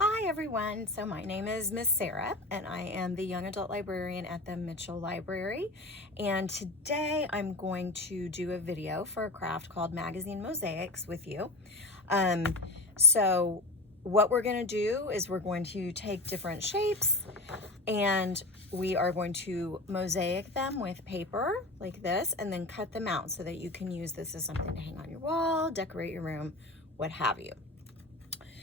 Hi everyone, so my name is Miss Sarah and I am the young adult librarian at the Mitchell Library, and today I'm going to do a video for a craft called Magazine Mosaics with you. So what we're going to do is we're going to take different shapes and we are going to mosaic them with paper like this and then cut them out so that you can use this as something to hang on your wall, decorate your room, what have you.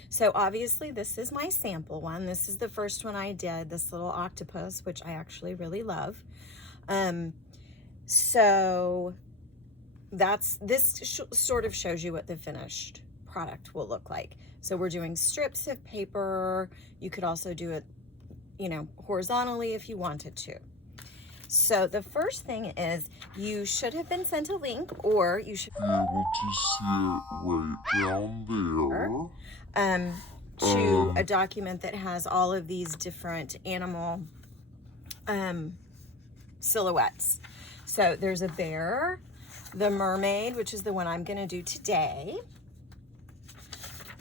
So obviously this is my sample one. This is the first one I did, this little octopus, which I actually really love. So this sort of shows you what the finished product will look like. So we're doing strips of paper. You could also do it, horizontally if you wanted to. So the first thing is you should have been sent a link, or you should be able to see it right down there, to a document that has all of these different animal silhouettes. So there's a bear, the mermaid, which is the one I'm going to do today,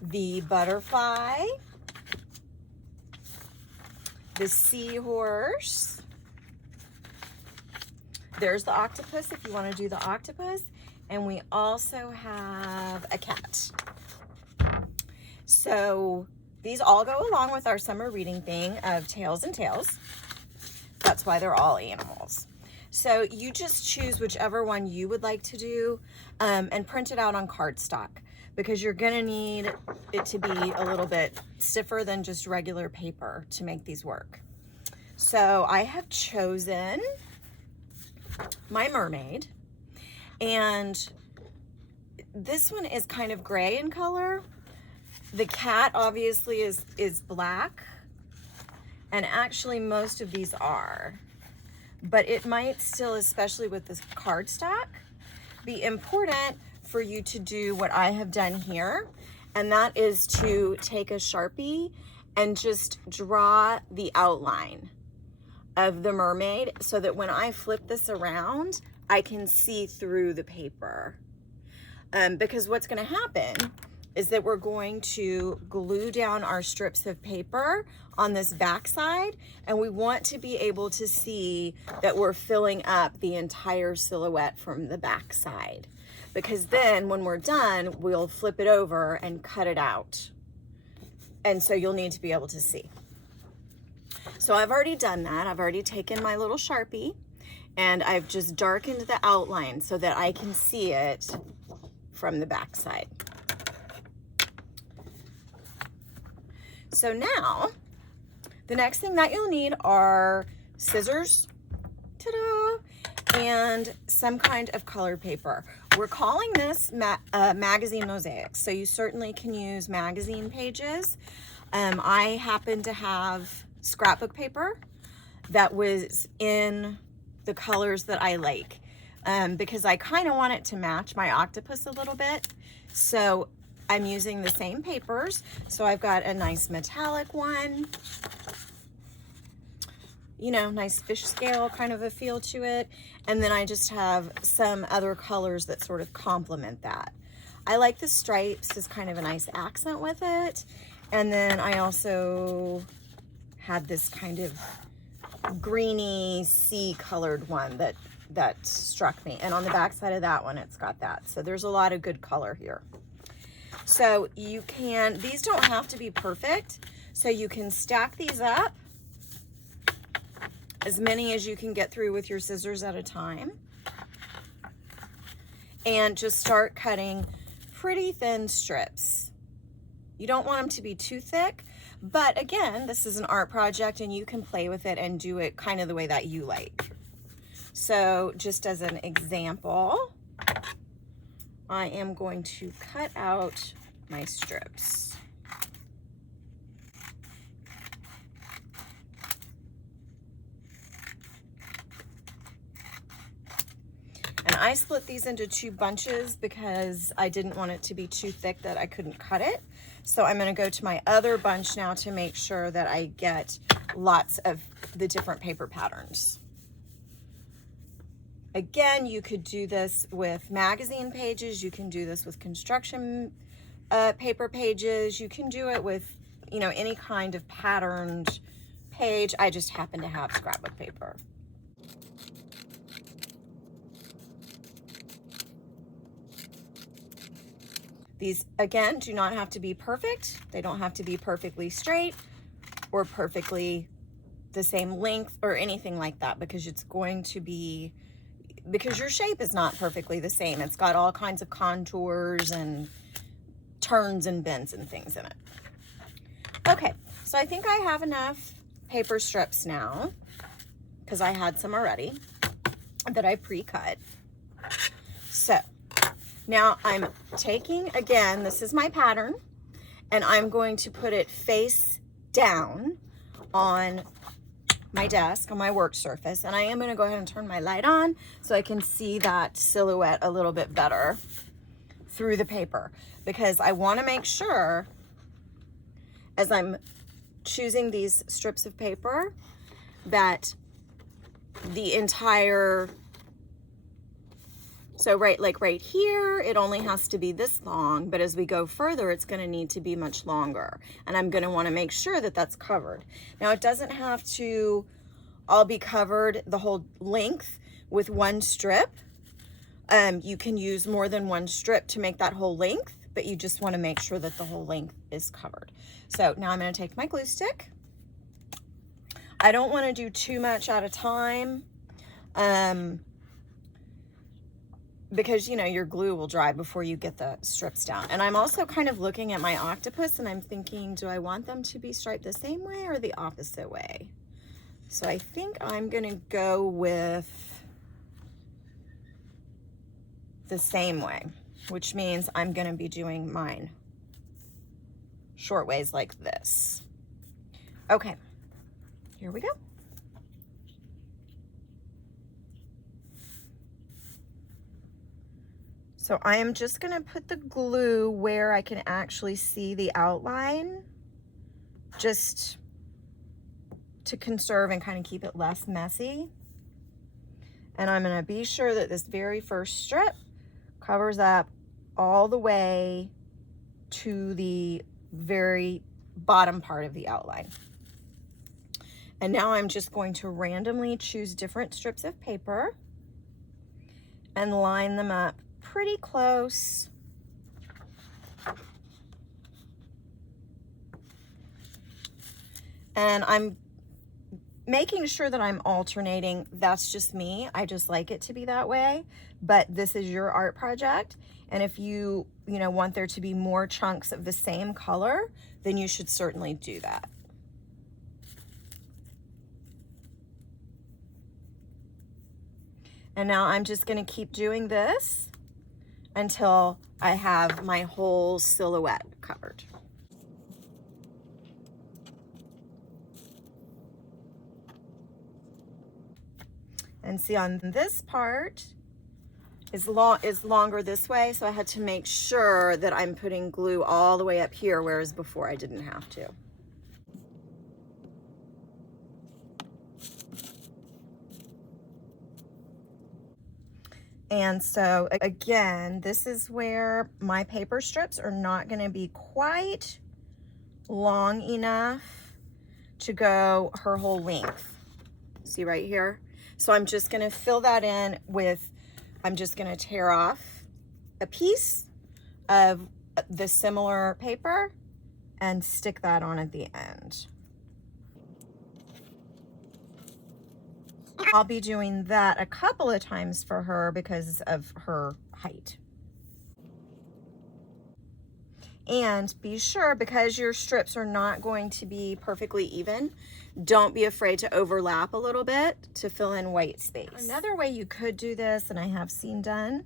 the butterfly, the seahorse. There's the octopus if you want to do the octopus. And we also have a cat. So these all go along with our summer reading thing of tails and tails. That's why they're all animals. So you just choose whichever one you would like to do, and print it out on cardstock, because you're gonna need it to be a little bit stiffer than just regular paper to make these work. So I have chosen my mermaid, and this one is kind of gray in color. The cat obviously is black, and actually most of these are, but it might still, especially with this cardstock, be important for you to do what I have done here, and that is to take a Sharpie and just draw the outline of the mermaid so that when I flip this around, I can see through the paper. Because what's going to happen is that we're going to glue down our strips of paper on this back side, and we want to be able to see that we're filling up the entire silhouette from the back side, because then when we're done, we'll flip it over and cut it out. And so you'll need to be able to see. So I've already done that. I've already taken my little Sharpie and I've just darkened the outline so that I can see it from the back side. So now, the next thing that you'll need are scissors, ta-da, and some kind of colored paper. We're calling this magazine mosaics, so you certainly can use magazine pages. I happen to have scrapbook paper that was in the colors that I like, because I kind of want it to match my octopus a little bit. So I'm using the same papers. So I've got a nice metallic one, nice fish scale kind of a feel to it. And then I just have some other colors that sort of complement that. I like the stripes as kind of a nice accent with it. And then I also had this kind of greeny sea colored one that struck me. And on the back side of that one, it's got that. So there's a lot of good color here. So these don't have to be perfect. So you can stack these up, as many as you can get through with your scissors at a time, and just start cutting pretty thin strips. You don't want them to be too thick, but again, this is an art project and you can play with it and do it kind of the way that you like. So just as an example, I am going to cut out my strips. And I split these into two bunches because I didn't want it to be too thick that I couldn't cut it. So I'm going to go to my other bunch now to make sure that I get lots of the different paper patterns. Again, you could do this with magazine pages. You can do this with construction paper pages. You can do it with, you know, any kind of patterned page. I just happen to have scrapbook paper. These, again, do not have to be perfect. They don't have to be perfectly straight or perfectly the same length or anything like that, because it's going to be, because your shape is not perfectly the same. It's got all kinds of contours and turns and bends and things in it. Okay, so I think I have enough paper strips now, because I had some already that I pre-cut. So now I'm taking, again, this is my pattern, and I'm going to put it face down on my desk, on my work surface, and I am going to go ahead and turn my light on so I can see that silhouette a little bit better through the paper, because I want to make sure as I'm choosing these strips of paper that the entire, so right here, it only has to be this long, but as we go further, it's going to need to be much longer. And I'm going to want to make sure that that's covered. Now, it doesn't have to all be covered the whole length with one strip. You can use more than one strip to make that whole length, but you just want to make sure that the whole length is covered. So now I'm going to take my glue stick. I don't want to do too much at a time. Because, you know, your glue will dry before you get the strips down. And I'm also kind of looking at my octopus and I'm thinking, do I want them to be striped the same way or the opposite way? So I think I'm gonna go with the same way, which means I'm gonna be doing mine short ways like this. Okay, here we go. So I am just gonna put the glue where I can actually see the outline, just to conserve and kind of keep it less messy. And I'm gonna be sure that this very first strip covers up all the way to the very bottom part of the outline. And now I'm just going to randomly choose different strips of paper and line them up pretty close. And I'm making sure that I'm alternating. That's just me. I just like it to be that way, but this is your art project. And if you want there to be more chunks of the same color, then you should certainly do that. And now I'm just going to keep doing this until I have my whole silhouette covered. And see, on this part is longer this way, so I had to make sure that I'm putting glue all the way up here, whereas before I didn't have to. And so again, this is where my paper strips are not going to be quite long enough to go her whole length. See right here? So I'm just going to fill that in with, I'm just going to tear off a piece of the similar paper and stick that on at the end. I'll be doing that a couple of times for her because of her height. And be sure, because your strips are not going to be perfectly even, don't be afraid to overlap a little bit to fill in white space. Another way you could do this, and I have seen done,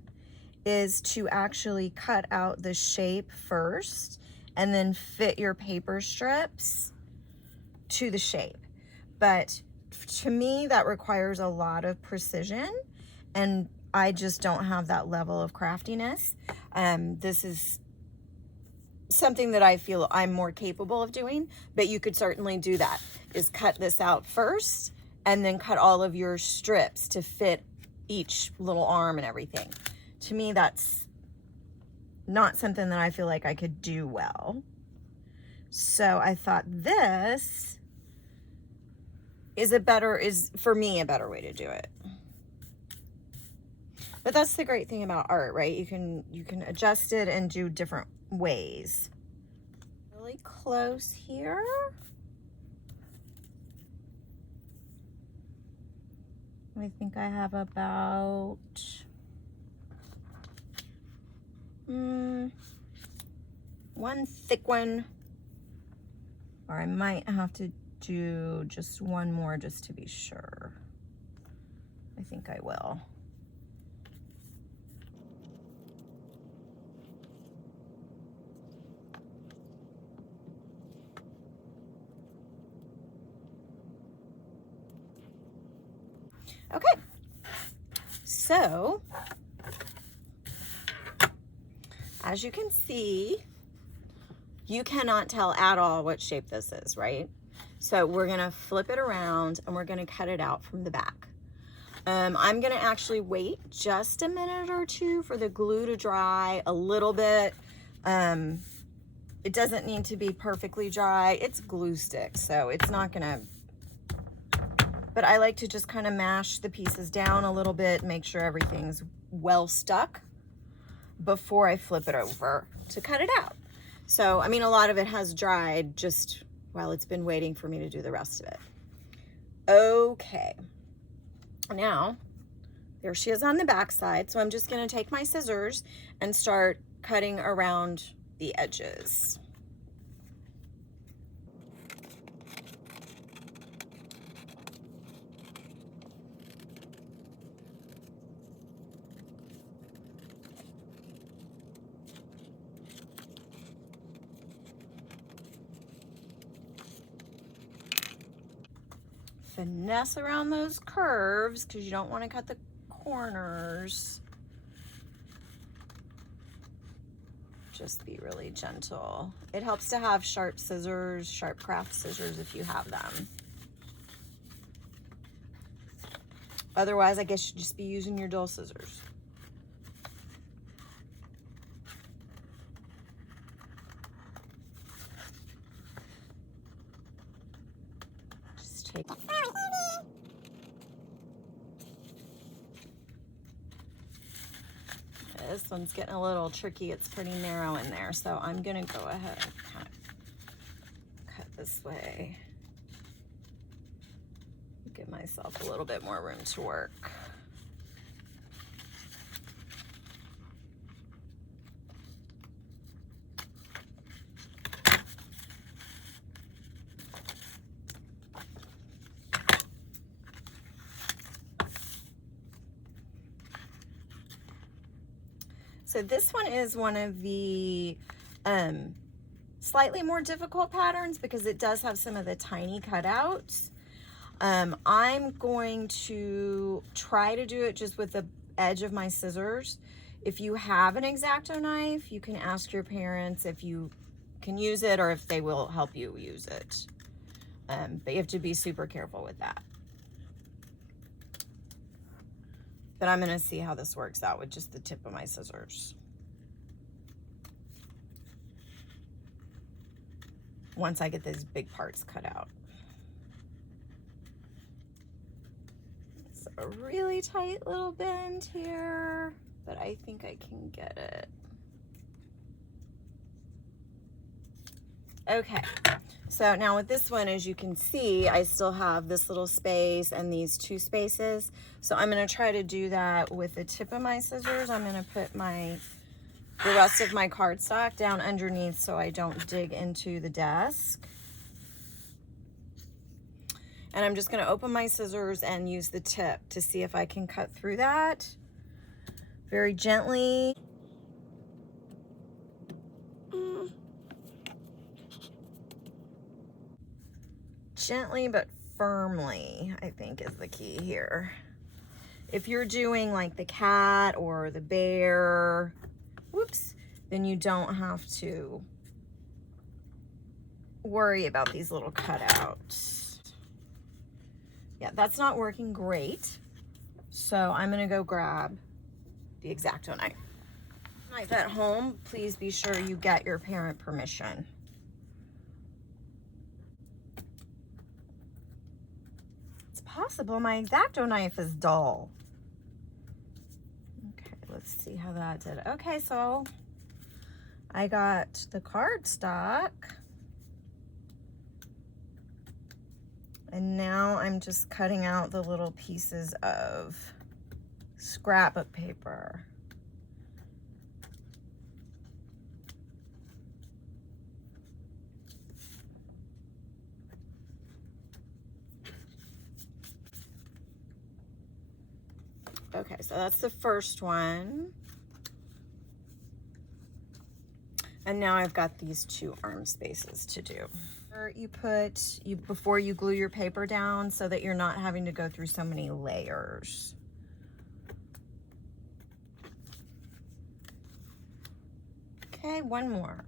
is to actually cut out the shape first and then fit your paper strips to the shape. But to me, that requires a lot of precision, and I just don't have that level of craftiness. This is something that I feel I'm more capable of doing, but you could certainly do that, is cut this out first and then cut all of your strips to fit each little arm and everything. To me, that's not something that I feel like I could do well. So I thought this is for me a better way to do it. But that's the great thing about art, right? You can adjust it and do different ways. Really close here. I think I have about one thick one, or I might have to do just one more just to be sure. I think I will. Okay, so as you can see, you cannot tell at all what shape this is, right? So we're gonna flip it around and we're gonna cut it out from the back. I'm gonna actually wait just a minute or two for the glue to dry a little bit. It doesn't need to be perfectly dry. It's glue stick, so it's not gonna, but I like to just kind of mash the pieces down a little bit, make sure everything's well stuck before I flip it over to cut it out. So, I mean, a lot of it has dried just while it's been waiting for me to do the rest of it. Okay, now there she is on the back side. So I'm just gonna take my scissors and start cutting around the edges. Finesse around those curves because you don't want to cut the corners. Just be really gentle. It helps to have sharp scissors, sharp craft scissors if you have them. Otherwise, I guess you'd just be using your dull scissors. Just take this one's getting a little tricky. It's pretty narrow in there, so I'm gonna go ahead and kind of cut this way. Give myself a little bit more room to work. So this one is one of the slightly more difficult patterns because it does have some of the tiny cutouts. I'm going to try to do it just with the edge of my scissors. If you have an X-Acto knife, you can ask your parents if you can use it or if they will help you use it. But you have to be super careful with that. But I'm gonna see how this works out with just the tip of my scissors. Once I get these big parts cut out. It's a really tight little bend here, but I think I can get it. Okay, so now with this one, as you can see, I still have this little space and these two spaces. So I'm gonna try to do that with the tip of my scissors. I'm gonna put the rest of my cardstock down underneath so I don't dig into the desk. And I'm just gonna open my scissors and use the tip to see if I can cut through that very gently. Gently but firmly, I think, is the key here. If you're doing like the cat or the bear, whoops, then you don't have to worry about these little cutouts. Yeah, that's not working great. So I'm gonna go grab the X-Acto knife. Knife at home, please be sure you get your parent permission. possible? My X-Acto knife is dull. Okay, let's see how that did. Okay, so I got the cardstock. And now I'm just cutting out the little pieces of scrapbook paper. Okay, so that's the first one. And now I've got these 2 arm spaces to do. Before you glue your paper down so that you're not having to go through so many layers. Okay, one more.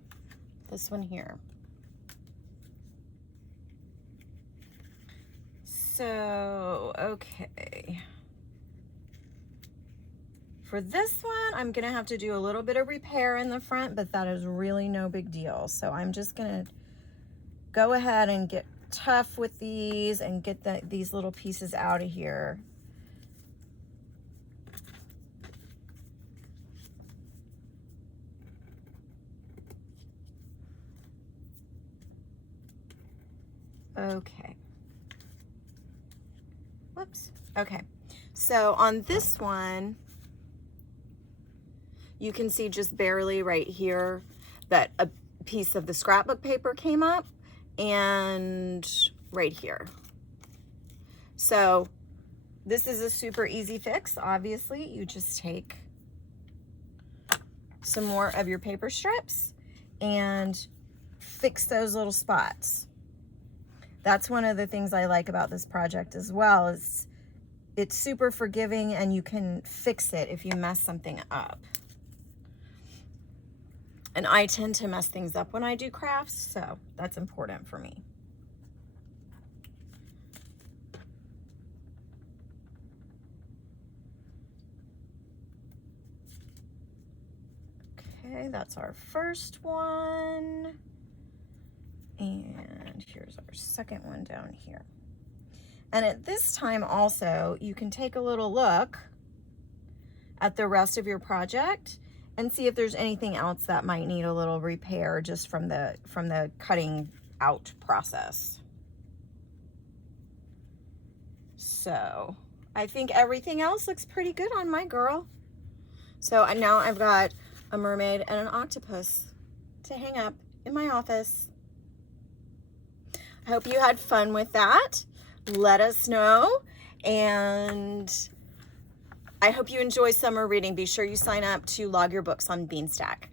This one here. So, okay. For this one, I'm gonna have to do a little bit of repair in the front, but that is really no big deal. So I'm just gonna go ahead and get tough with these and get these little pieces out of here. Okay. Whoops. Okay. So on this one, you can see just barely right here that a piece of the scrapbook paper came up, and right here. So this is a super easy fix. Obviously, you just take some more of your paper strips and fix those little spots. That's one of the things I like about this project as well, is it's super forgiving and you can fix it if you mess something up. And I tend to mess things up when I do crafts, so that's important for me. Okay, that's our first one. And here's our second one down here. And at this time also, you can take a little look at the rest of your project and see if there's anything else that might need a little repair just from the cutting out process. So I think everything else looks pretty good on my girl. So now I've got a mermaid and an octopus to hang up in my office. I hope you had fun with that. Let us know, and I hope you enjoy summer reading. Be sure you sign up to log your books on Beanstack.